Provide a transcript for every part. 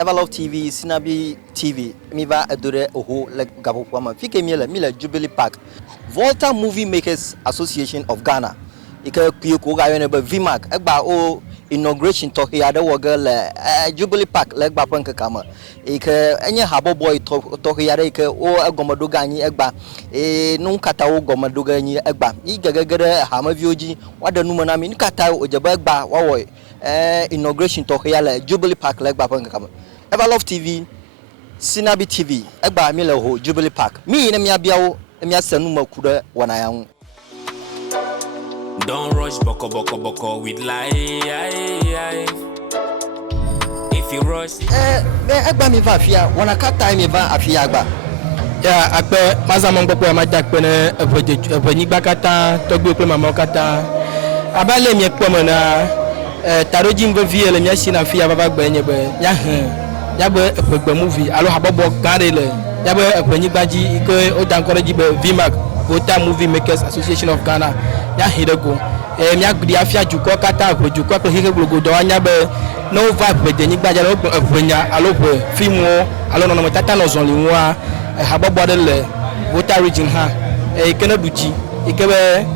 Everlove TV, Sinabi TV, Miva Adore Oho, like Gabopama, Fike Mila Jubilee Park, Volta Movie Makers Association of Ghana, Ika Kuyoko Gayoneba VMMAG, Egba O inauguration talk here, the Waggle Jubilee Park, like Bapanka Kama, Ika any Habo Boy talk here, O Gomadugani Egba, a non Katao Gomadugani Egba, Igagagada, Hamavioji, what the Numanami, Katao, Jabagba, Wawoy, inauguration talk here, Jubilee Park, like Bapanka Kama. Everlove TV, Sinabi TV, Egba Mila Ho, Jubilee Park. Me in Emia Biao, Emia Sanuma Kuda, Wanayang. Don't rush boko boko boko with life. If you rush, Egba mi va afia, wana kata mi va afia agba. Ya akpe mazamon boko ma jakpe ne venigba kata, togbe pe mama kata. Abale mi ekpo na taroji mbe vie le mi sina afia baba gbe nyebe. Ya be pegbe movie alo habobo gare le. Ya be venigbaji ike o dankore jibe VMMAG, Volta Movie Makers Association of Ghana. Ya hidego mi agudi afia juko kata ko juko ko hige glogo anya be no vibe de ni gbaja lo brenya alo pe film alo no tata no zon le wa habobo de le Volta region ha kena duchi ikebe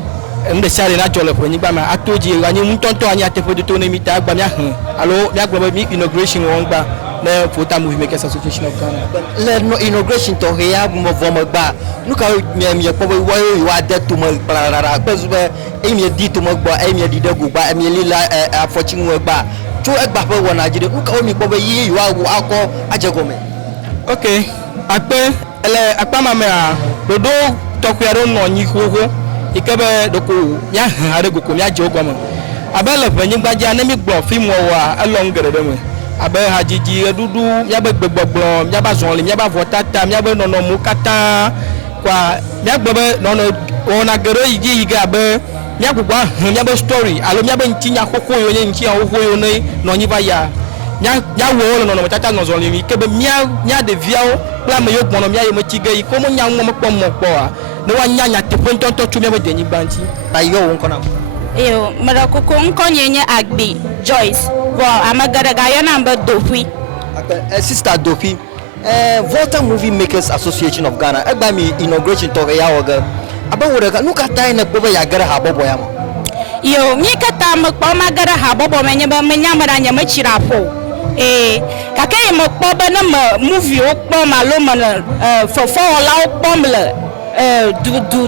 mbe sare na jole pe ni gba ma atoji anyi mtonto anyi atefo de to ne mi ta gba mi han alo mi agbo mi inauguration won gba na Volta Movie Makers Association of Ghana le no inauguration to here mo vomo gba nuka mi ko wo wa de to mo rara gbezube emi di to mo gba emi di de gba emi lila afochin wo gba to egba pe wo na jide nuka o mi gbo yi wa akọ ajegome. Okay akpe ele akpa mame a dodo tokwero no nyi hoho ikebe doko ya hare goko mi aje ogoma abele fanyigba ja na mi gbo film wo a alongere de me abe hajiji edudu ya be gbegbogbo ya ba zonle ya ba votata ya be nono mu kata kwa ya gbe nono ona gero yigi yiga abe ya gugwa ya be story alo ya be ntinya kokko yo ye ntia kokko yo ne no nyiba ya wo nono tata no zonle mi kebe mia de viao pla me yo gbono mia ye mo tige yi ko mo nya mo po mo po a ne wa nya te pontonto tu me de nyigba nti ta yo won kona Yo, Marako Nkonyenye Agbi, Joyce. Well, I'm a Garagaya number Dopi. Sister Dopi, Volta Movie Makers Association of Ghana. Egba mi inauguration to ya oga. Aba wora nuka tai na boba ya gara habobo ya. Yo, mi kata mkpo magara habobo menyeba menyamara nya machirafo. Kake mkpo ba na movie okpo maloma fofo ola okpo mle.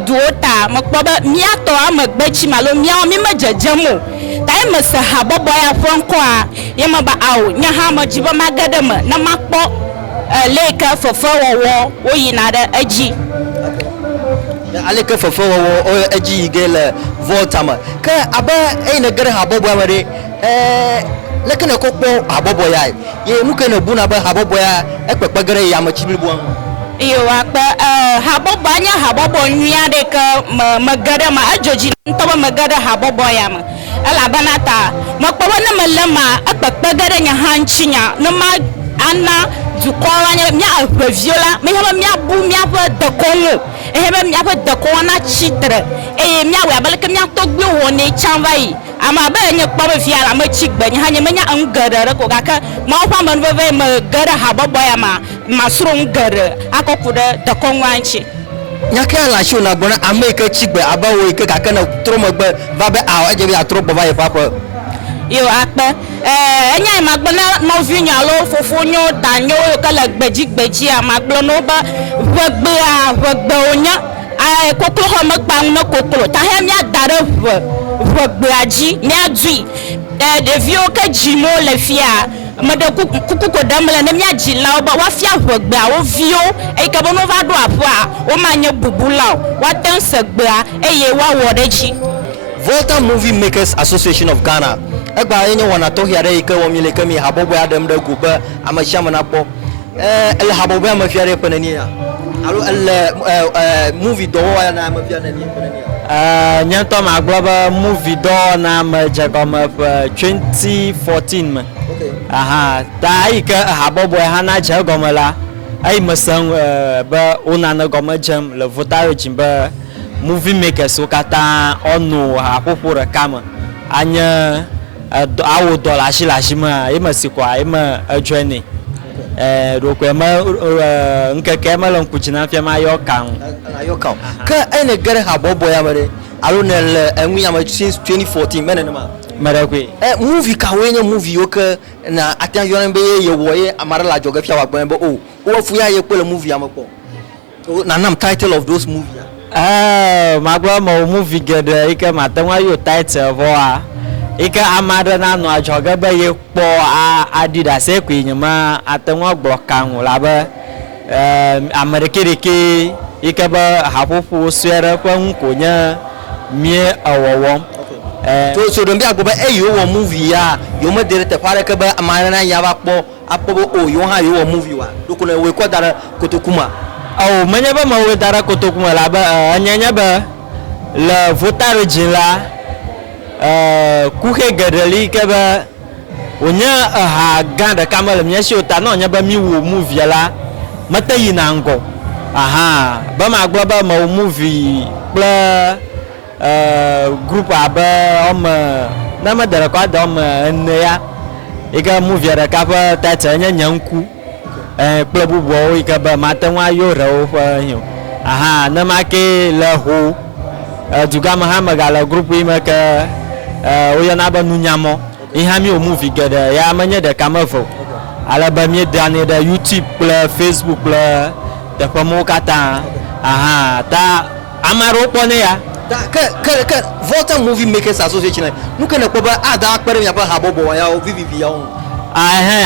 Du ota makboba miato amagbachi malo miao mi majajamo tai mase habobo ya fonko a yema ba awo nya ha majiba magadama na makpo leka fofo wo oyina da aji aleka fofo wo aji gele Volta ma ka aba na gare habobo ya mare lekana kokpo habobo ya ye nuka na buna ba habobo ya ekpekpe gare ya machibilbu Yo akpa habobo anya habobo nua de ka magada ma ajoji ntoba magada habobo ya ma ala banata makpawa na malama akpakpa gada nya hanchinya na ma ana dukora nya mia aviola me hema mia bu mia pa dakongo hema mia pa dakona chitre mia we abalaka mia togbe woni chanvai ama ba nya kpawa fiala ma chigba nya hanya manya angara ko gaka ma fa man veve ma gara habobo ya ma masrum gara akokuda dakonwanchi nyake ala show na gbona ameka chigbe abawo ike kaka na tromogbe vabe a ajebi atrobo va ye papa yo akpa enya magbona no vinyo alo fofonyo danyo kala gbejigbeji amagbo no ba wegbe onya koklo ho magba no koklo ta he mia dare wegbe aji mia dui de vio ka jimo le fia mada kuku damla na mia jila ba wa fia wegbe a wo vio ka bono va do apo a o manye bubula wa tensegbe eye wa wodeji Volta Movie Makers Association of Ghana. Egba yenye wana to here ike wo mi le kemi habobo ya dem da guba amashama na po el habobo ya mafiare penani ya alo el movie do wa na mafiare ni penani nyanto ma global movie do na ma jagom 2014 man okay aha ta ike habobo ya na jagom la ai masan ba ona na gom jam le Volta jimba movie makers okata onu akopora kama anya awo dollar shilashima ema sikwa ema adwani rokwe ma nkeke ma lon kuchina fia ma yo kan ayo kan ka ene gare ha bobo ya mare alo na enwu ya ma since 2014 mene ma mara kwe movie ka wenye movie yo ka na atan yo nbe ye wo ye amara la joga fia wa gban be o fu ya ye pele movie ya mako na nam title of those movie magwa ma movie gede ike matanwa yo title vo a ike amada na no ajoga be ye po adida se kwinyima atanwa gbo kan la ba amerikereke ike ba hapopo suere kwa nkonya mie awowo so don bi agbo yo wo movie ya yo ma dere te pare ke ba amara na ya ba po apobo yo ha yo wo movie wa doko na we ko dara kotokuma oh manya ba ma we dara kotokuma la ba anyanya ba la votare jila kuke gadali ke ba onya ha ganda kamala mnya shi ota no nya ba mi wo movie la mata yinango aha ba ma gbo ba ma movie bla group aba na ma dara kwa da nne ya ika movie ra ka ba ta tsanya nyanku club bo ika ba mata wa yo ro fa yo aha na ma ke la ho juga ma magala group ima ka o na ba nunyamo iha mi o movie gada ya manya da kamafo ala ba mi dane da YouTube la Facebook la da pamo kata aha ta amaro pone ya ka Volta Movie Makers Association nuka na ko ba ada akpere ya ba habobo ya o VVV ya on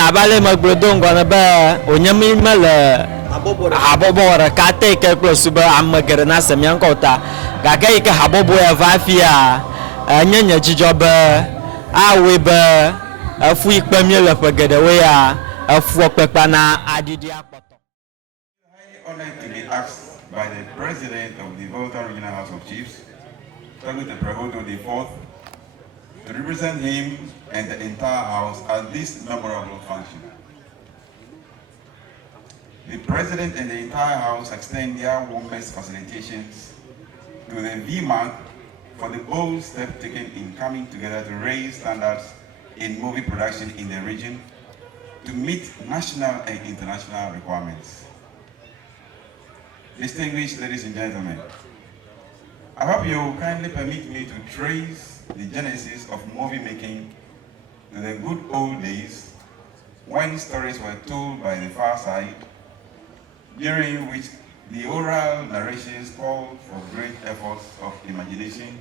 abale magbodo ngwana ba onyami mala habobo ra kate ke plus ba amagere na semyan kota ga kai ka habobo ya vafia nyanya jijoba awe ba afu ikpamie la pagede we ya afu okpepa na adidi apoto. Highly honored to be asked by the President of the Volta Regional House of Chiefs, Dr. Prehodo IV, to represent him and the entire House at this memorable function. The President and the entire House extend their warmest facilitations to the VMMAG for the bold step taken in coming together to raise standards in movie production in the region to meet national and international requirements. Distinguished ladies and gentlemen, I hope you will kindly permit me to trace the genesis of movie making to the good old days when stories were told by the far side, during which the oral narrations called for great efforts of imagination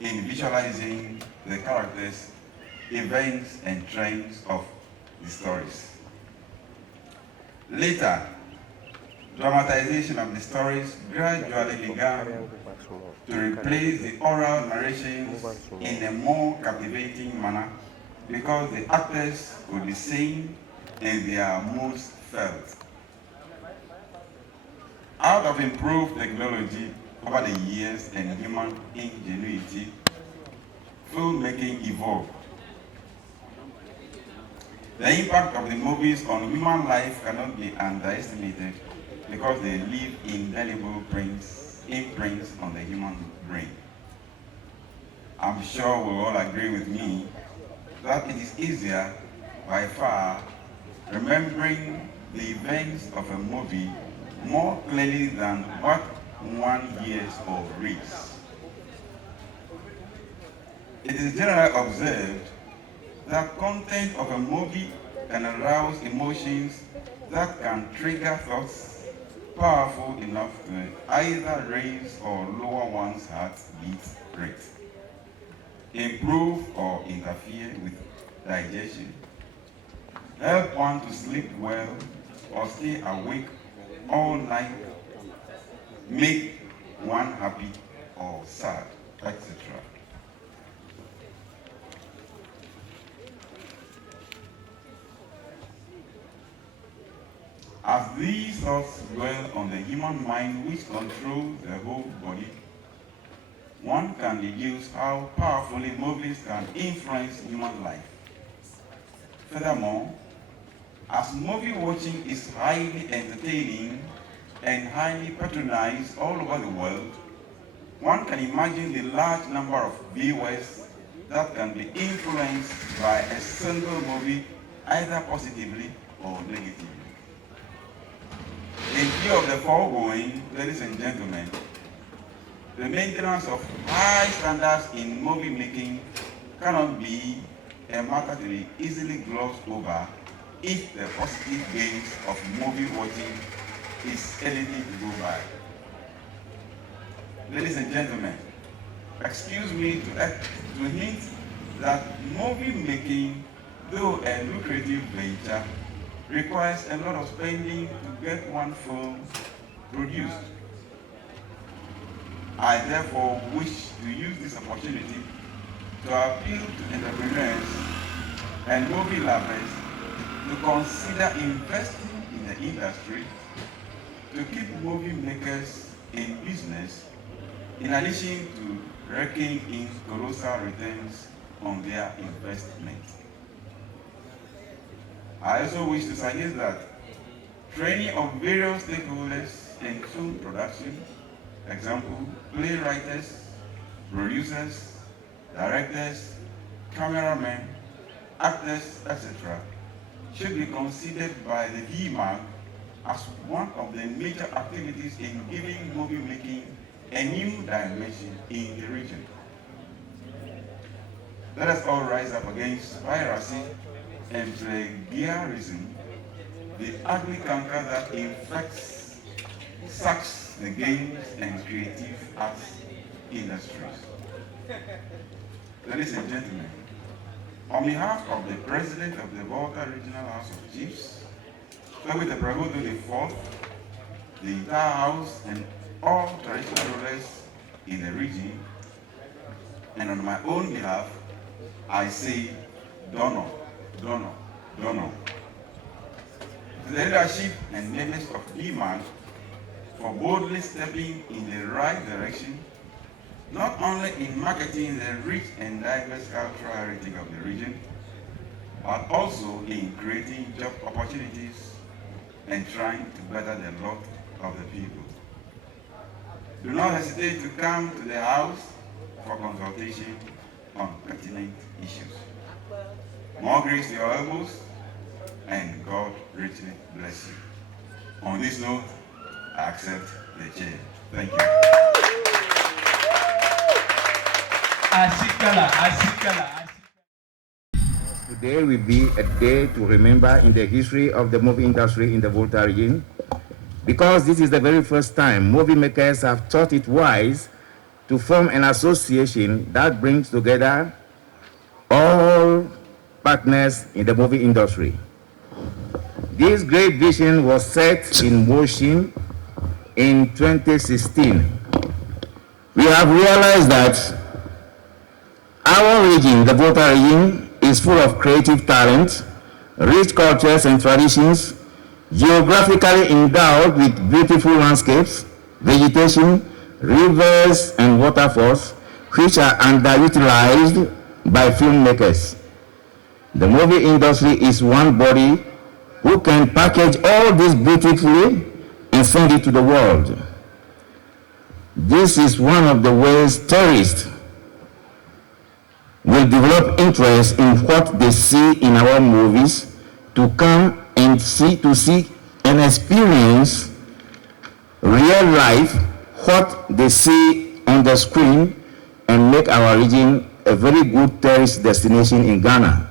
in visualizing the characters, events, and trends of the stories. Later, dramatization of the stories gradually began to replace the oral narrations in a more captivating manner because the actors could be seen and their moods felt. Out of improved technology over the years and human ingenuity, filmmaking evolved. The impact of the movies on human life cannot be underestimated because they leave indelible imprints on the human brain. I'm sure we'll all agree with me that it is easier by far remembering the events of a movie more clearly than what one hears or reads. It is generally observed that content of a movie can arouse emotions that can trigger thoughts powerful enough to either raise or lower one's heartbeat rate, improve or interfere with digestion, help one to sleep well or stay awake all night, make one happy or sad, etc. As these thoughts dwell on the human mind which controls the whole body, one can deduce how powerfully movies can influence human life. Furthermore, as movie watching is highly entertaining and highly patronized all over the world, one can imagine the large number of viewers that can be influenced by a single movie either positively or negatively. In view of the foregoing, ladies and gentlemen, the maintenance of high standards in movie making cannot be a matter to be easily glossed over if the positive gains of movie watching is anything to go by. Ladies and gentlemen, excuse me to hint that movie making, though a lucrative venture, requires a lot of spending to get one film produced. I therefore wish to use this opportunity to appeal to entrepreneurs and movie lovers to consider investing in the industry to keep movie makers in business, in addition to raking in colossal returns on their investment. I also wish to suggest that training of various stakeholders in film production, example, playwrights, producers, directors, cameramen, actors, etc., should be considered by the VMMAG as one of the major activities in giving movie making a new dimension in the region. Let us all rise up against piracy and plagiarism, the ugly canker that infects, sucks the games and creative arts industries. Ladies and gentlemen, on behalf of the President of the Volta Regional House of Chiefs, with the Prabhupada IV, the entire House, and all traditional rulers in the region, and on my own behalf, I say, Dono, Dono, Dono. To the leadership and members of VMMAG for boldly stepping in the right direction, not only in marketing the rich and diverse cultural heritage of the region, but also in creating job opportunities and trying to better the lot of the people. Do not hesitate to come to the house for consultation on pertinent issues. More grace to your elbows, and God richly bless you. On this note, I accept the chair. Thank you. Today will be a day to remember in the history of the movie industry in the Volta region, because this is the very first time movie makers have thought it wise to form an association that brings together all partners in the movie industry. This great vision was set in motion in 2016. We have realized that our region, the Volta region, is full of creative talent, rich cultures and traditions, geographically endowed with beautiful landscapes, vegetation, rivers and waterfalls, which are underutilized by filmmakers. The movie industry is one body who can package all this beautifully and send it to the world. This is one of the ways tourists will develop interest in what they see in our movies, to come and see and experience real life what they see on the screen, and make our region a very good tourist destination in Ghana.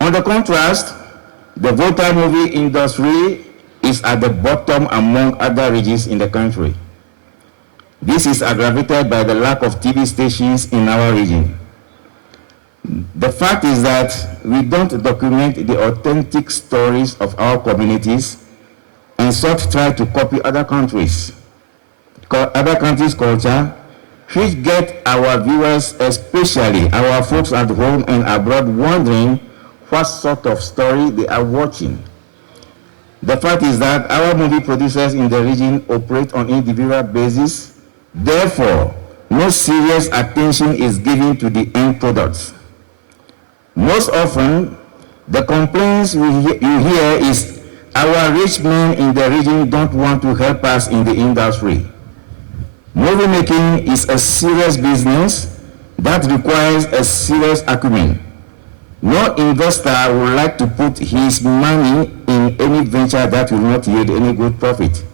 On the contrast, the Volta movie industry is at the bottom among other regions in the country. This is aggravated by the lack of TV stations in our region. The fact is that we don't document the authentic stories of our communities, and sort try to copy other countries' culture, which get our viewers, especially our folks at home and abroad, wondering what sort of story they are watching. The fact is that our movie producers in the region operate on individual basis. Therefore, no serious attention is given to the end products. Most often, the complaints you hear is our rich men in the region don't want to help us in the industry. Movie making is a serious business that requires a serious acumen. No investor would like to put his money in any venture that will not yield any good profit.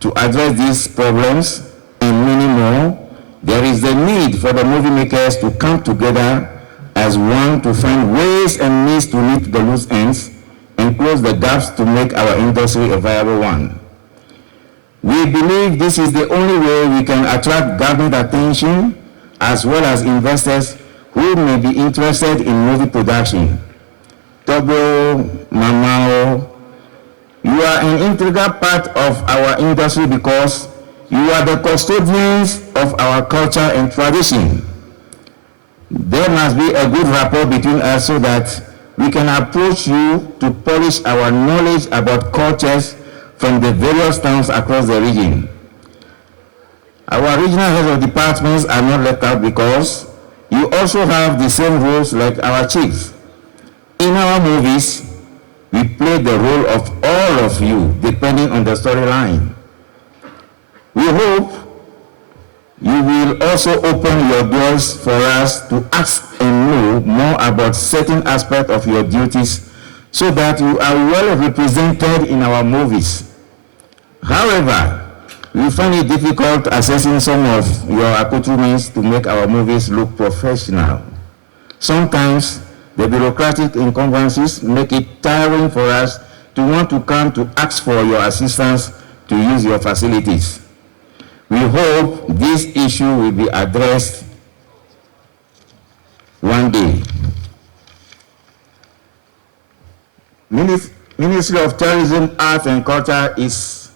To address these problems and many more, there is the need for the movie makers to come together as one to find ways and means to meet the loose ends and close the gaps to make our industry a viable one. We believe this is the only way we can attract government attention as well as investors who may be interested in movie production. Togo, Mamao, you are an integral part of our industry because you are the custodians of our culture and tradition. There must be a good rapport between us so that we can approach you to polish our knowledge about cultures from the various towns across the region. Our regional heads of departments are not left out because you also have the same roles like our chiefs. In our movies, we play the role of all of you depending on the storyline. We hope you will also open your doors for us to ask and know more about certain aspects of your duties so that you are well represented in our movies. However, we find it difficult assessing some of your accoutrements to make our movies look professional. Sometimes the bureaucratic encumbrances make it tiring for us to want to come to ask for your assistance to use your facilities. We hope this issue will be addressed one day. Ministry of Tourism, Arts and Culture is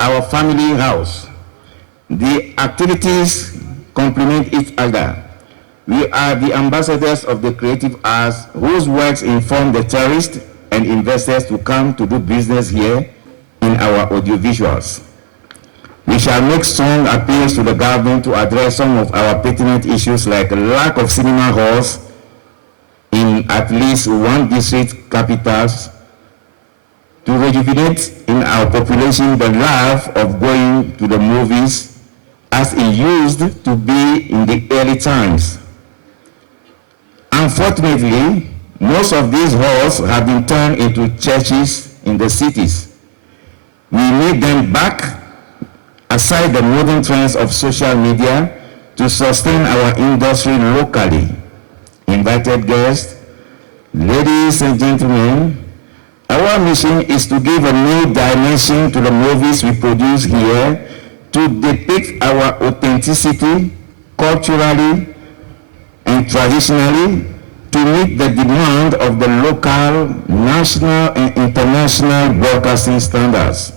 our family house. The activities complement each other. We are the ambassadors of the creative arts whose works inform the tourists and investors to come to do business here in our audiovisuals. We shall make strong appeals to the government to address some of our pertinent issues like lack of cinema halls in at least one district capitals, to rejuvenate in our population the love of going to the movies as it used to be in the early times. Unfortunately, most of these halls have been turned into churches in the cities. We need them back, aside the modern trends of social media, to sustain our industry locally. Invited guests, ladies and gentlemen, our mission is to give a new dimension to the movies we produce here to depict our authenticity culturally and traditionally to meet the demand of the local, national, and international broadcasting standards.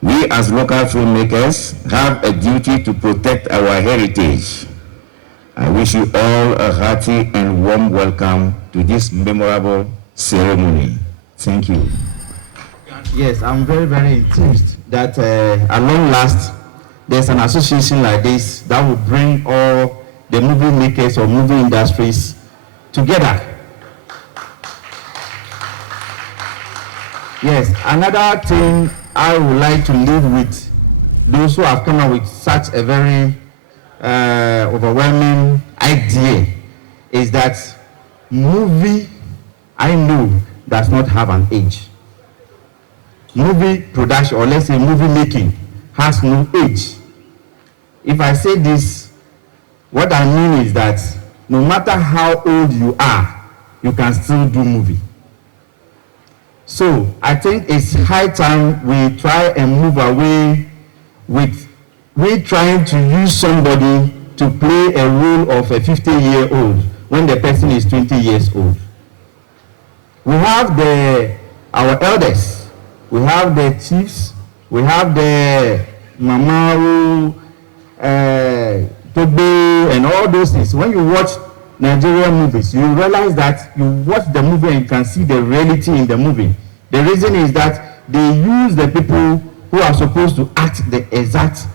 We as local filmmakers have a duty to protect our heritage. I wish you all a hearty and warm welcome to this memorable ceremony. Thank you. Yes, I'm very, very enthused that at long last, there's an association like this that will bring all the movie makers or movie industries together. Yes, another thing I would like to leave with those who have come up with such a very overwhelming idea is that movie, I know, does not have an age. Movie production, or let's say movie making, has no age. If I say this, what I mean is that no matter how old you are, you can still do movie. So I think it's high time we try and move away with we trying to use somebody to play a role of a 50-year-old when the person is 20 years old. We have our elders, we have the chiefs, we have the Mamau, Togo, and all those things. When you watch Nigerian movies, you realize that you watch the movie and you can see the reality in the movie. The reason is that they use the people who are supposed to act the exact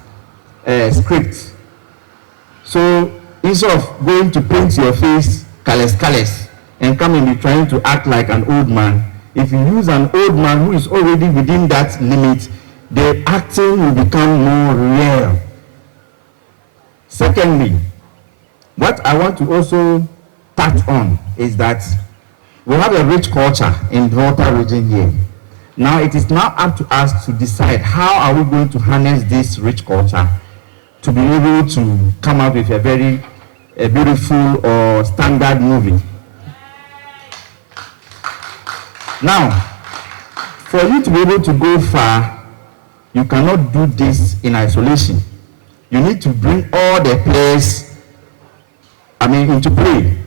script. So instead of going to paint your face colors and come and be trying to act like an old man, if you use an old man who is already within that limit, the acting will become more real. Secondly, what I want to also touch on is that we have a rich culture in the Volta region here. Now it is now up to us to decide how are we going to harness this rich culture to be able to come up with a very beautiful or standard movie. Now, for you to be able to go far, you cannot do this in isolation. You need to bring all the players, into play.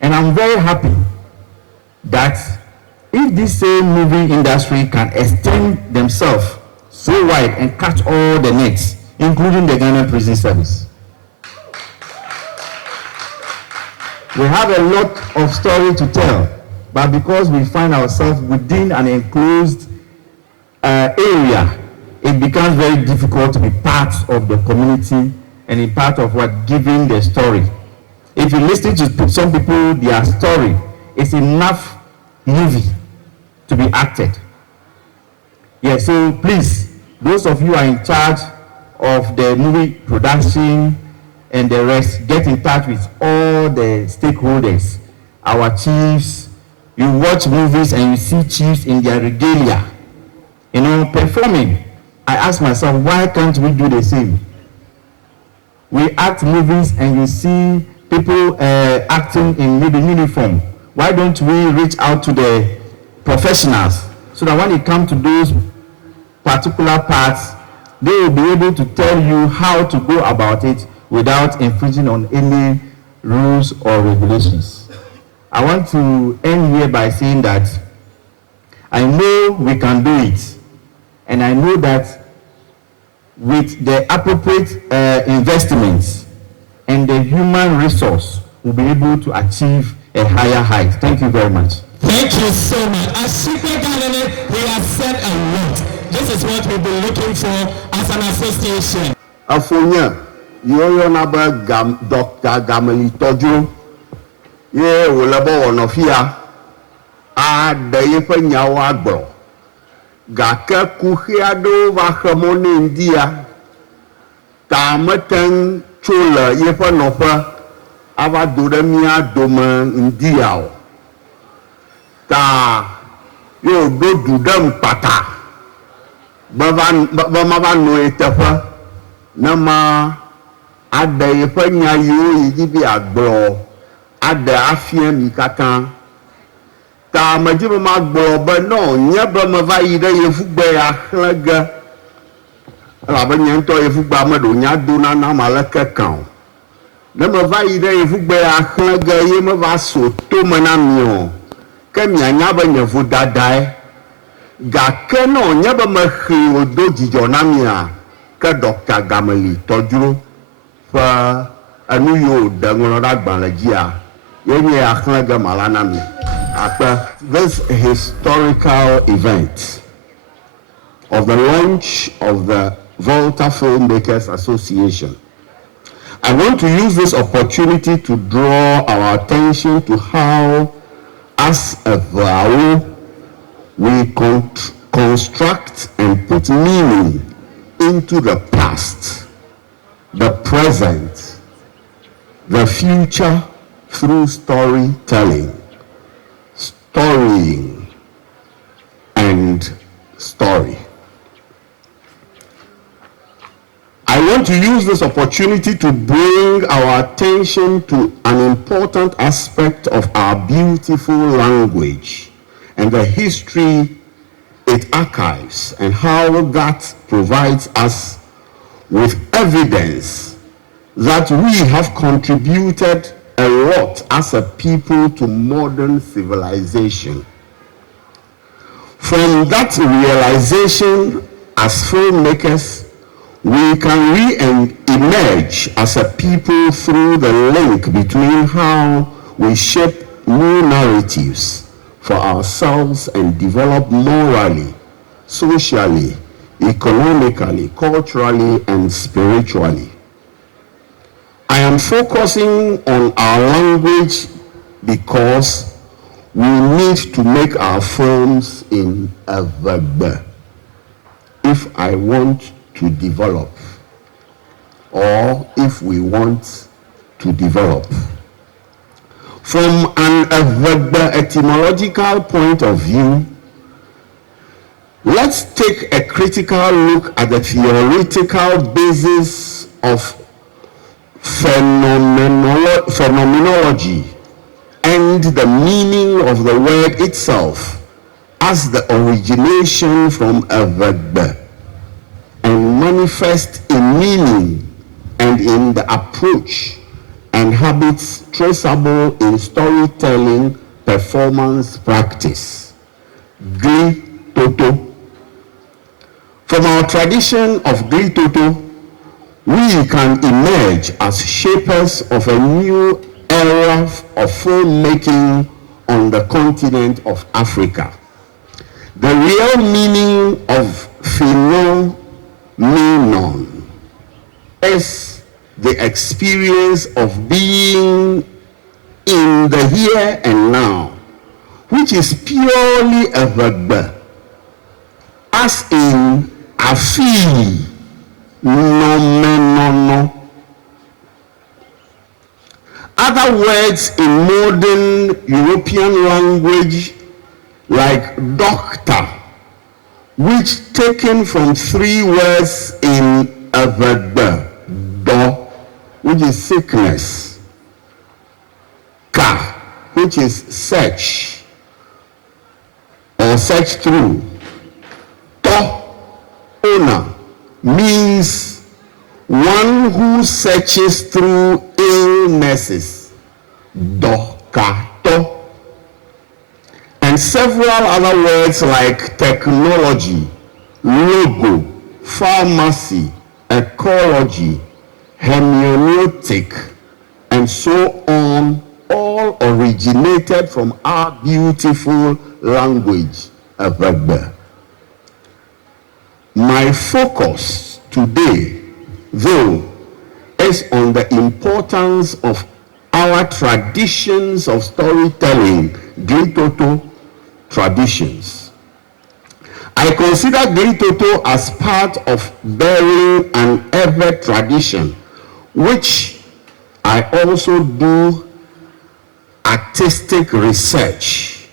And I'm very happy that if this same movie industry can extend themselves so wide and catch all the nets, including the Ghana Prison Service. We have a lot of story to tell, but because we find ourselves within an enclosed area, it becomes very difficult to be part of the community and in part of what giving the story. If you listen to some people, their story is enough movie to be acted. Yeah, so please, those of you who are in charge of the movie production and the rest, get in touch with all the stakeholders, our chiefs. You watch movies and you see chiefs in their regalia, performing. I ask myself, why can't we do the same? We act movies and you see people acting in uniform. Why don't we reach out to the professionals so that when it comes to those particular parts, they will be able to tell you how to go about it without infringing on any rules or regulations. I want to end here by saying that I know we can do it, and I know that with the appropriate investments and the human resource, we'll be able to achieve a higher height. Thank you very much. Thank you so much. As Super Galileo, he has said a lot. This is what we've been looking for as an association. Afonya, yoyo naba Dr. Gamali Tojo, ye wolabo onofia, a daye nyawa agbo. Gaka kuhiado vachamone India, tamatan chola yefa nofa, ava duremia doma India. Ta yo do dudam pata bama no etefa na ma ada yefa nya yo yibi agbo ada afia mi kaka ta majibo ma agbo ba no nya ba ma va yi de yefugbe ya hlaga ala ba nya nto yefugba ma do nya do na na malaka kan na ma va yi de yefugbe ya hlaga ye ma va so to mana mio kemia nyaba nyevu dadae gake no nyaba mahi odo jijo namia ke Dr. Gamali Tojo fa anu yo dangono dagban jia yenye akhlaga malana mi akpa. This historical event of the launch of the Volta Filmmakers Association, I want to use this opportunity to draw our attention to how as a vow, we construct and put meaning into the past, the present, the future through storytelling, storying, and story. I want to use this opportunity to bring our attention to an important aspect of our beautiful language and the history it archives and how that provides us with evidence that we have contributed a lot as a people to modern civilization. From that realization, as filmmakers, we can re-emerge as a people through the link between how we shape new narratives for ourselves and develop morally, socially, economically, culturally, and spiritually. I am focusing on our language because we need to make our films in a verb if I want to develop. or if we want to develop. From an etymological point of view, let's take a critical look at the theoretical basis of phenomenology and the meaning of the word itself as the origination from a verb and manifest in meaning and in the approach and habits traceable in storytelling performance practice. Gli Toto. From our tradition of Gli Toto, we can emerge as shapers of a new era of filmmaking on the continent of Africa. The real meaning of phenomenon is the experience of being in the here and now, which is purely a verb, as in afi nomenono. Other words in modern European language, like doctor, which taken from three words in a verb, do, which is sickness, ka, which is search or search through, to, owner, means one who searches through illnesses, dokato, and several other words like technology, logo, pharmacy, ecology, hermeneutic, and so on, all originated from our beautiful language, a verb. My focus today, though, is on the importance of our traditions of storytelling, Gli Toto traditions. I consider Gli Toto as part of bearing an ever tradition, which I also do artistic research.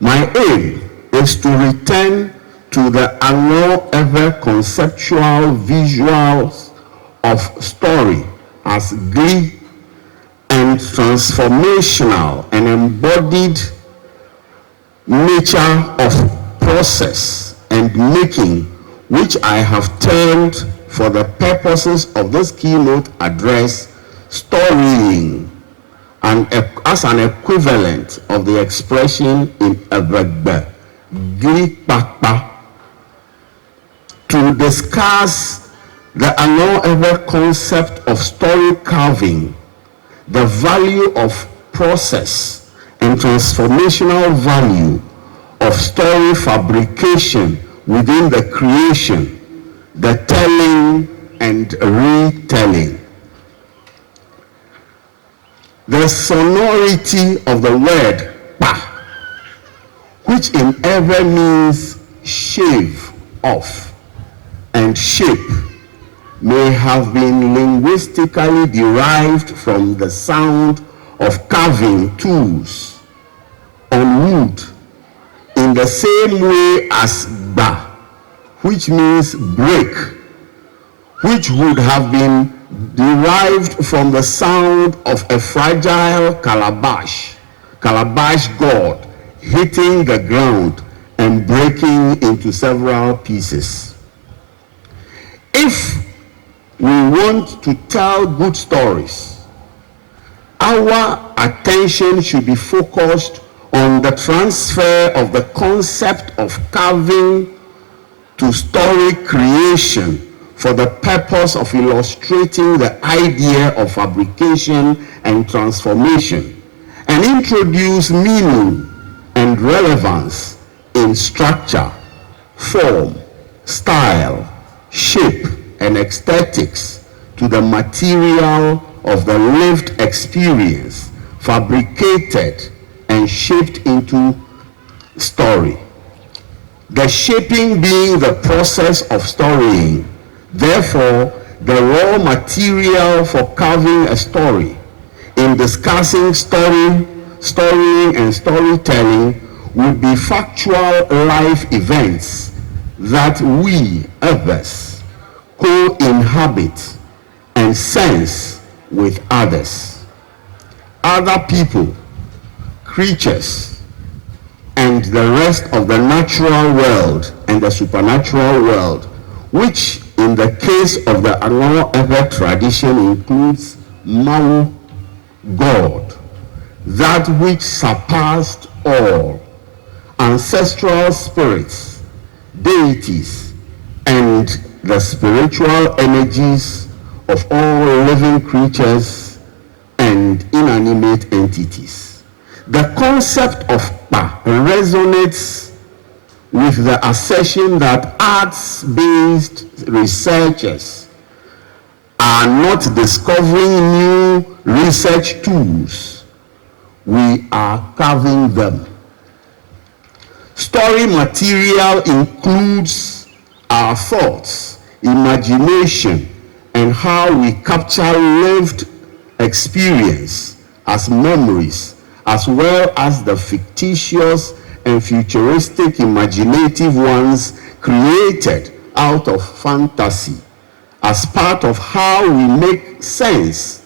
My aim is to return to the ever conceptual visuals of story as glee and transformational and embodied nature of process and making, which I have termed, for the purposes of this keynote address, storying, and as an equivalent of the expression in a verb, glee papa, to discuss the ever concept of story carving, the value of process and transformational value of story fabrication within the creation, the telling and retelling. The sonority of the word pa, which in ever means shave off and shape, may have been linguistically derived from the sound of carving tools on wood, in the same way as ba, which means break, which would have been derived from the sound of a fragile calabash gourd hitting the ground and breaking into several pieces. If we want to tell good stories, our attention should be focused on the transfer of the concept of carving to story creation for the purpose of illustrating the idea of fabrication and transformation, and introduce meaning and relevance in structure, form, style, shape, and aesthetics to the material of the lived experience, fabricated and shaped into story. The shaping being the process of storying. Therefore, the raw material for carving a story. In discussing storying and storytelling would be factual life events that we, others, co-inhabit and sense with others. Other people, creatures, and the rest of the natural world and the supernatural world, which in the case of the Anglo Ewe tradition includes Mau, God, that which surpassed all, ancestral spirits, deities, and the spiritual energies of all living creatures and inanimate entities. The concept of Pa resonates with the assertion that arts-based researchers are not discovering new research tools, we are carving them. Story material includes our thoughts, imagination, and how we capture lived experience as memories, as well as the fictitious and futuristic imaginative ones created out of fantasy as part of how we make sense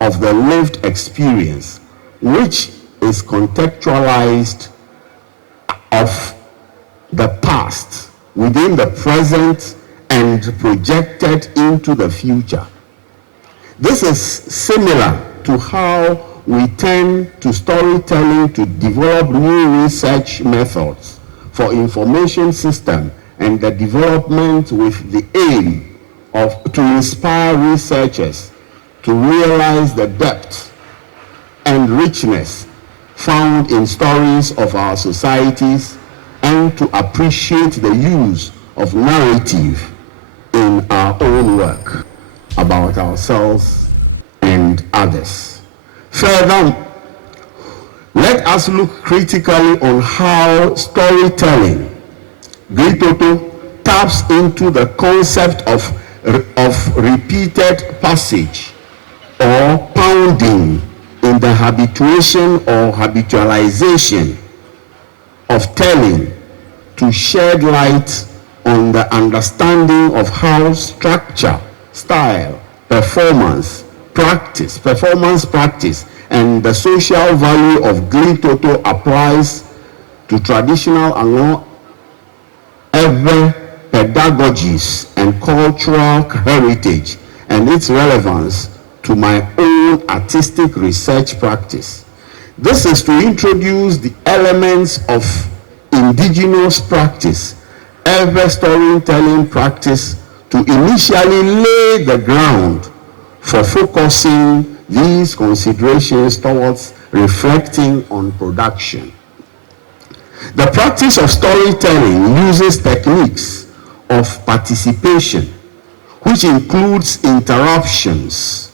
of the lived experience, which is contextualized of the past within the present and projected into the future. This is similar to how we turn to storytelling to develop new research methods for information system and the development with the aim of to inspire researchers to realize the depth and richness found in stories of our societies and to appreciate the use of narrative in our own work about ourselves and others. Further, let us look critically on how storytelling, Gritoto, taps into the concept of repeated passage or pounding in the habituation or habitualization of telling to shed light on the understanding of how structure, style, performance practice, and the social value of Gritoto applies to traditional Anglo Ewe pedagogies and cultural heritage and its relevance to my own artistic research practice. This is to introduce the elements of indigenous practice, Ewe storytelling practice, to initially lay the ground for focusing these considerations towards reflecting on production. The practice of storytelling uses techniques of participation, which includes interruptions,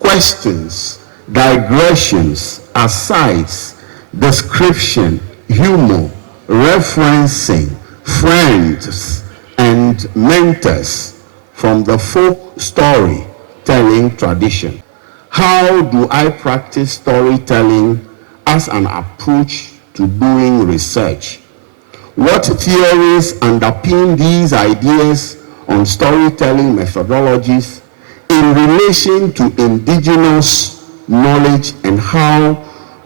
questions, digressions, asides, description, humor, referencing, friends, and mentors from the folk storytelling tradition. How do I practice storytelling as an approach to doing research? What theories underpin these ideas on storytelling methodologies in relation to indigenous knowledge, and how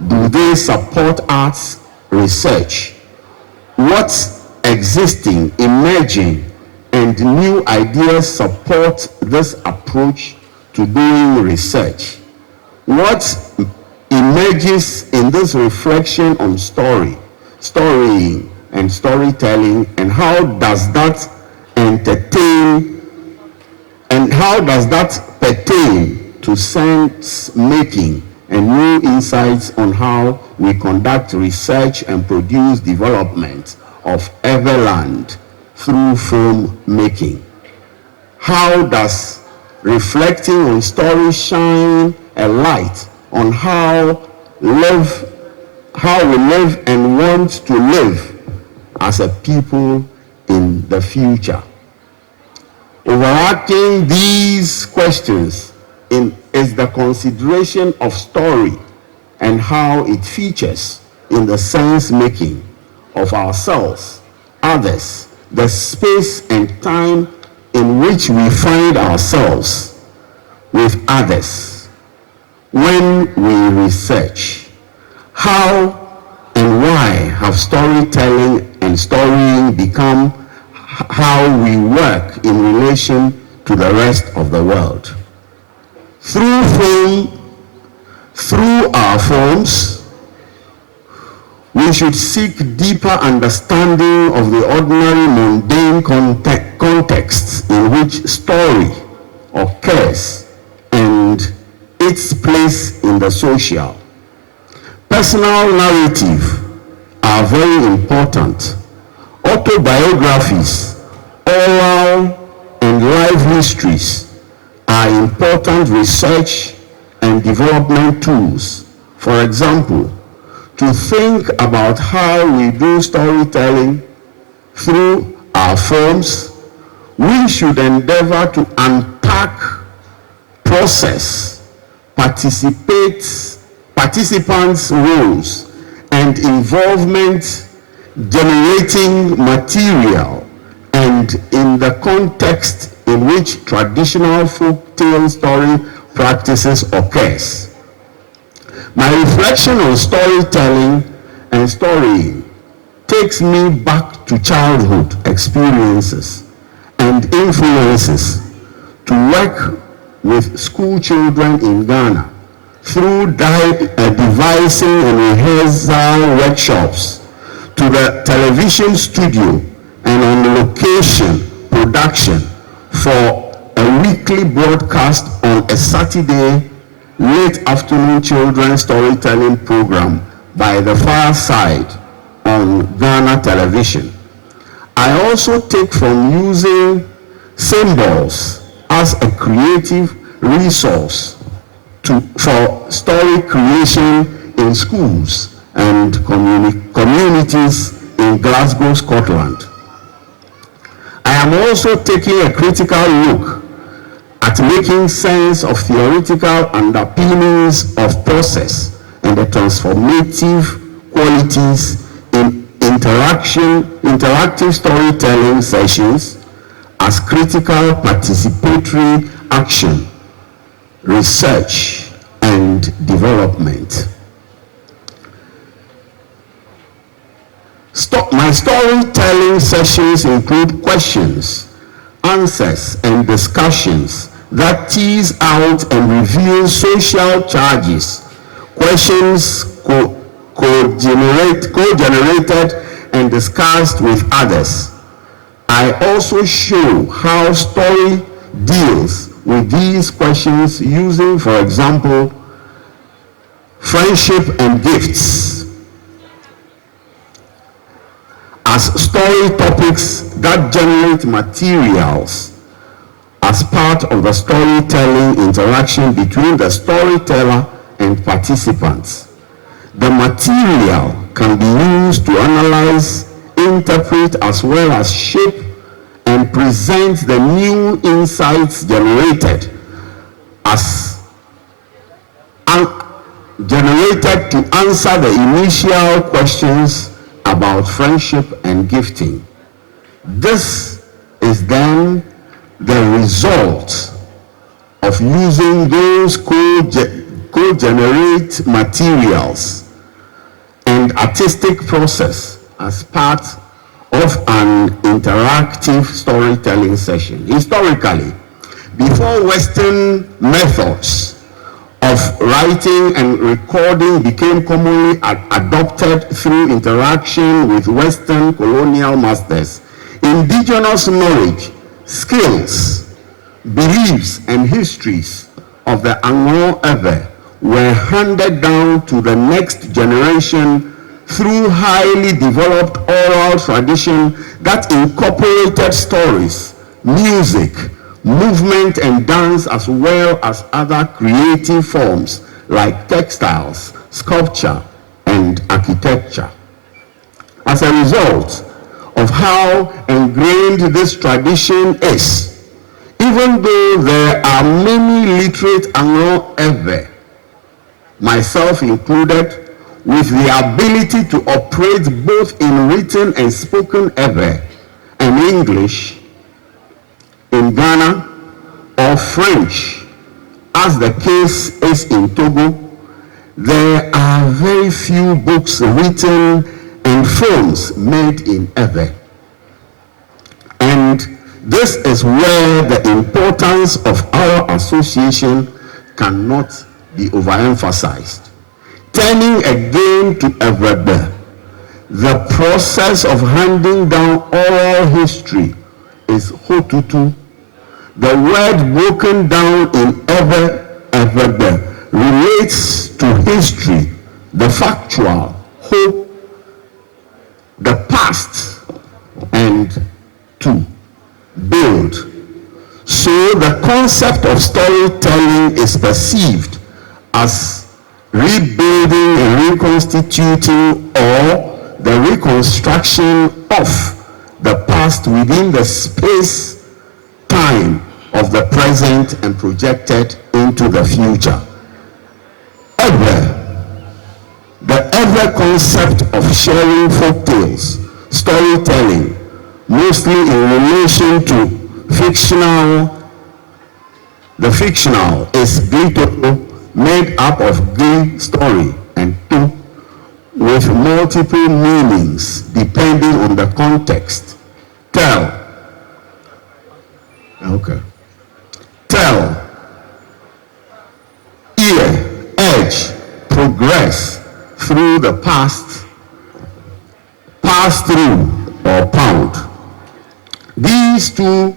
do they support arts research? What existing, emerging, and new ideas support this approach to doing research? What emerges in this reflection on storying and storytelling, and how does that pertain to sense making and new insights on how we conduct research and produce development of Everland through film making? How does reflecting on stories shine a light on how we live and want to live as a people in the future? Overarching these questions is the consideration of story and how it features in the sense making of ourselves, others, the space and time in which we find ourselves with others when we research. How and why have storytelling and storying become how we work in relation to the rest of the world? Through film, through our forms, we should seek deeper understanding of the ordinary mundane contexts in which story occurs and its place in the social. Personal narrative are very important. Autobiographies, oral and life histories are important research and development tools. For example, to think about how we do storytelling through our forms, we should endeavor to unpack, process, participants' roles and involvement, generating material, and in the context in which traditional folk tale story practices occurs. My reflection on storytelling and storying takes me back to childhood experiences and influences to work with school children in Ghana through devising and rehearsal workshops to the television studio and on location production for a weekly broadcast on a Saturday late afternoon children's storytelling program by the Far Side on Ghana television. I also take from using symbols as a creative resource for story creation in schools and communities in Glasgow, Scotland. I am also taking a critical look at making sense of theoretical underpinnings of process and the transformative qualities in interactive storytelling sessions as critical participatory action, research, and development. My storytelling sessions include questions, answers, and discussions that tease out and reveal social charges, questions co-generated and discussed with others. I also show how story deals with these questions using, for example, friendship and gifts as story topics that generate materials as part of the storytelling interaction between the storyteller and participants. The material can be used to analyze, interpret, as well as shape and present the new insights generated to answer the initial questions about friendship and gifting. This is then the result of using those co-generate materials and artistic process as part of an interactive storytelling session. Historically, before Western methods of writing and recording became commonly adopted through interaction with Western colonial masters, indigenous knowledge, skills, beliefs, and histories of the Anglo Ewe were handed down to the next generation through highly developed oral tradition that incorporated stories, music, movement, and dance, as well as other creative forms like textiles, sculpture, and architecture. As a result of how ingrained this tradition is, even though there are many literate Anglo ever, myself included, with the ability to operate both in written and spoken ever and English in Ghana or French, as the case is in Togo, there are very few books written and films made in Ewe. And this is where the importance of our association cannot be overemphasized. Turning again to Ewe, the process of handing down oral history is Hotutu. The word broken down in Ewe relates to history, the factual, hope, the past, and to build. So the concept of storytelling is perceived as rebuilding and reconstituting, or the reconstruction of the past within the space time of the present and projected into the future. The ever concept of sharing folk tales, storytelling, mostly in relation to the fictional is glitto, made up of glee, story, and to, with multiple meanings depending on the context. Tell, ear, edge, progress through the past, pass through, or pound. These two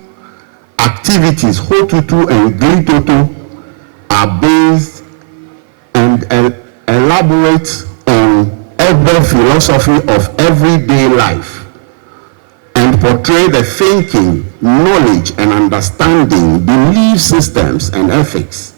activities, Hotutu and Glitoto, are based and elaborate on every philosophy of everyday life and portray the thinking, knowledge, and understanding, belief systems, and ethics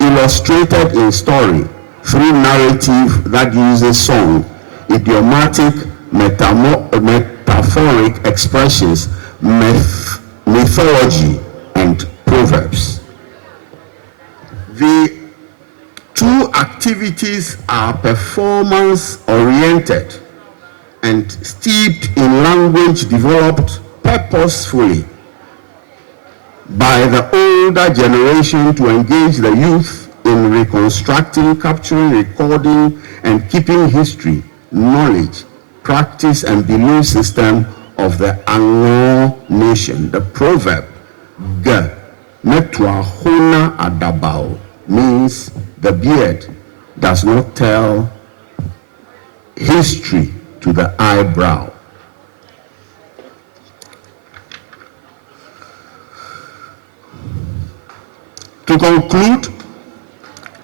illustrated in story through narrative that uses song, idiomatic, metaphoric expressions, mythology, and proverbs. The two activities are performance-oriented and steeped in language developed purposefully by the older generation to engage the youth in reconstructing, capturing, recording, and keeping history, knowledge, practice, and belief system of the Anglo nation. The proverb, G, Metua Hona Adabao, means the beard does not tell history to the eyebrow. To conclude,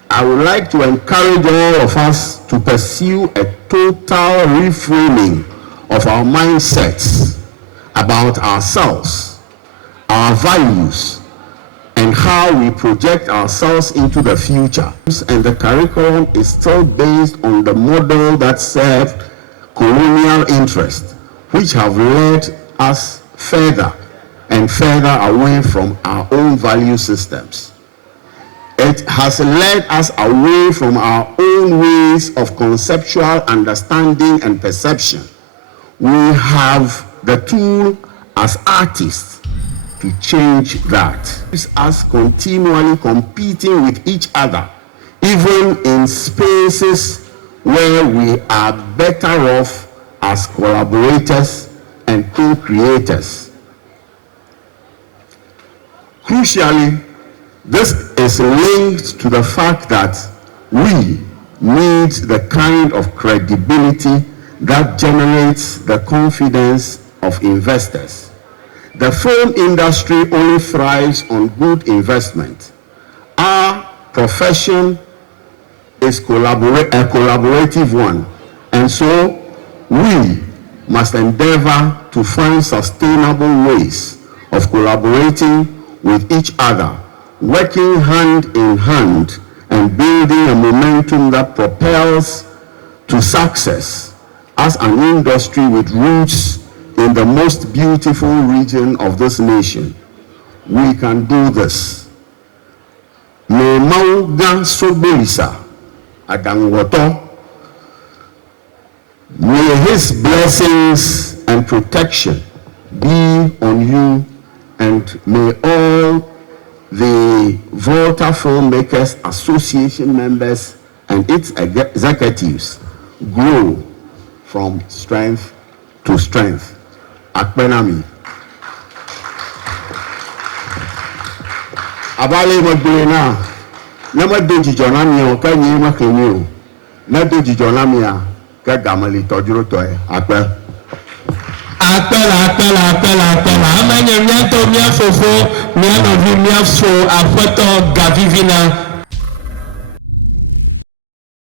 I would like to encourage all of us to pursue a total reframing of our mindsets about ourselves, our values, and how we project ourselves into the future. And the curriculum is still based on the model that served colonial interests, which have led us further and further away from our own value systems. It has led us away from our own ways of conceptual understanding and perception. We have the tool as artists to change that. It's us continually competing with each other, even in spaces where we are better off as collaborators and co-creators. Crucially, this is linked to the fact that we need the kind of credibility that generates the confidence of investors. The film industry only thrives on good investment. Our profession is a collaborative one, and so we must endeavor to find sustainable ways of collaborating with each other, working hand in hand and building a momentum that propels to success as an industry with roots in the most beautiful region of this nation. we can do this. Me mauga sobelisa adangwoto. May his blessings and protection be on you, and may all the Volta Filmmakers Association members and its executives grow from strength to strength. Akpenami. Abale Magdalena, Nama Doji Jonamia, Kanye Makenyo, Nadoji Jonamia, Kagamali Tojurotoy, Akpen. Appel. Amanya mianto miafofo, miano vi miafo, afoto gavivina.